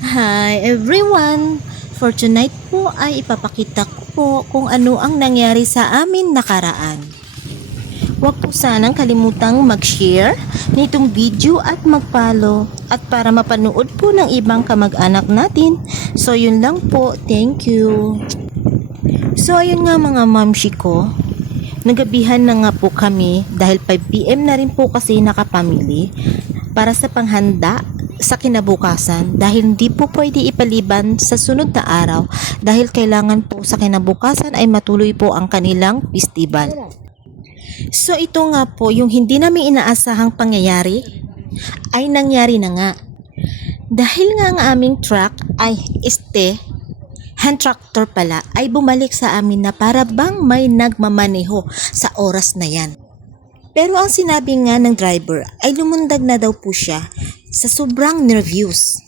Hi everyone! For tonight po ay ipapakita ko po kung ano ang nangyari sa amin nakaraan. Huwag po sanang kalimutang mag-share nitong video at mag-follow at para mapanood po ng ibang kamag-anak natin. So yun lang po, thank you. So ayun nga mga mamshi ko, nagabihan na nga po kami dahil 5 PM na rin po kasi nakapamili para sa panghanda sa kinabukasan dahil hindi po pwede ipaliban sa sunod na araw dahil kailangan po sa kinabukasan ay matuloy po ang kanilang festival. So ito nga po yung hindi namin inaasahang pangyayari ay nangyari na nga. Dahil nga ang aming truck ay hand tractor pala ay bumalik sa amin na para bang may nagmamaneho sa oras na yan. Pero ang sinabi nga ng driver ay lumundag na daw po siya sa sobrang nervyos.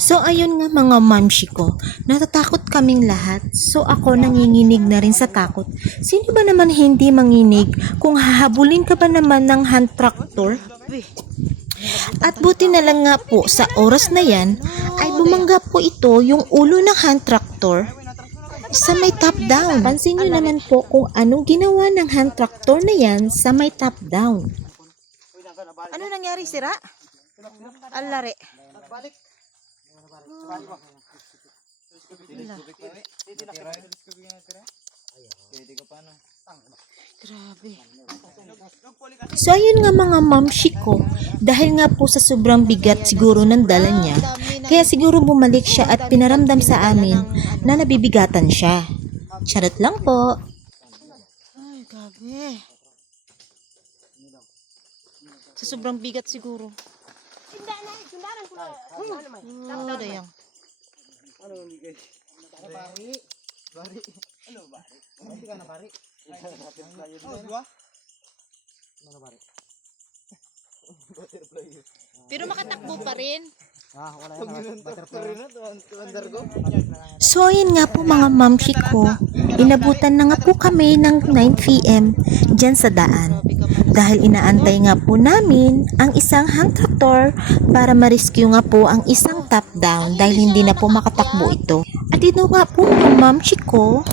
So ayun nga mga mamshi ko, natatakot kaming lahat. So ako nanginginig na rin sa takot. Sino ba naman hindi manginig kung hahabulin ka ba naman ng hand tractor? At buti na lang nga po sa oras na yan ay bumangga po ito yung ulo ng hand tractor sa may top down. Pansin nyo naman po kung anong ginawa ng hand tractor na yan sa may top down. Ano nangyari, sira? Alare. Grabe. So ayun nga mga mamshi ko, dahil nga po sa sobrang bigat siguro ng dala niya, kaya siguro bumalik siya at pinaramdam sa amin na nabibigatan siya. Charot lang po. Ay, grabe. Sa sobrang bigat siguro. Oh, dayang. Ano hindi guys? Bari. Bari. Ano bari? Hindi ka na bari. Oh, dua? Ano bari? Butterfly. Pero makatakbo pa rin. Wala na. Butterfly na to. So ayun nga po mga mamshi ko, inabutan na nga po kami ng 9 PM dyan sa daan. Dahil inaantay nga po namin ang isang hand tractor para ma-rescue nga po ang isang top down dahil hindi na po makatakbo ito. At ito nga po mga mamshi ko,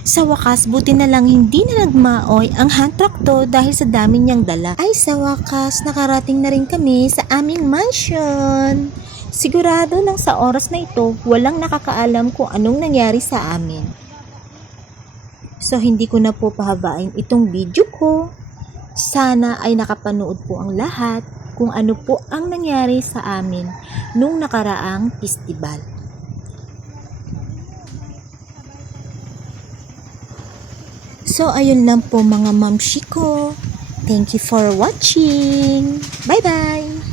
sa wakas buti na lang hindi na nagmaoy ang hand tractor dahil sa dami niyang dala. Ay sa wakas nakarating na rin kami sa aming mansion. Sigurado lang sa oras na ito walang nakakaalam kung anong nangyari sa amin. So hindi ko na po pahabain itong video ko. Sana ay nakapanood po ang lahat kung ano po ang nangyari sa amin nung nakaraang festival. So ayun lang po mga mamshi ko. Thank you for watching. Bye bye!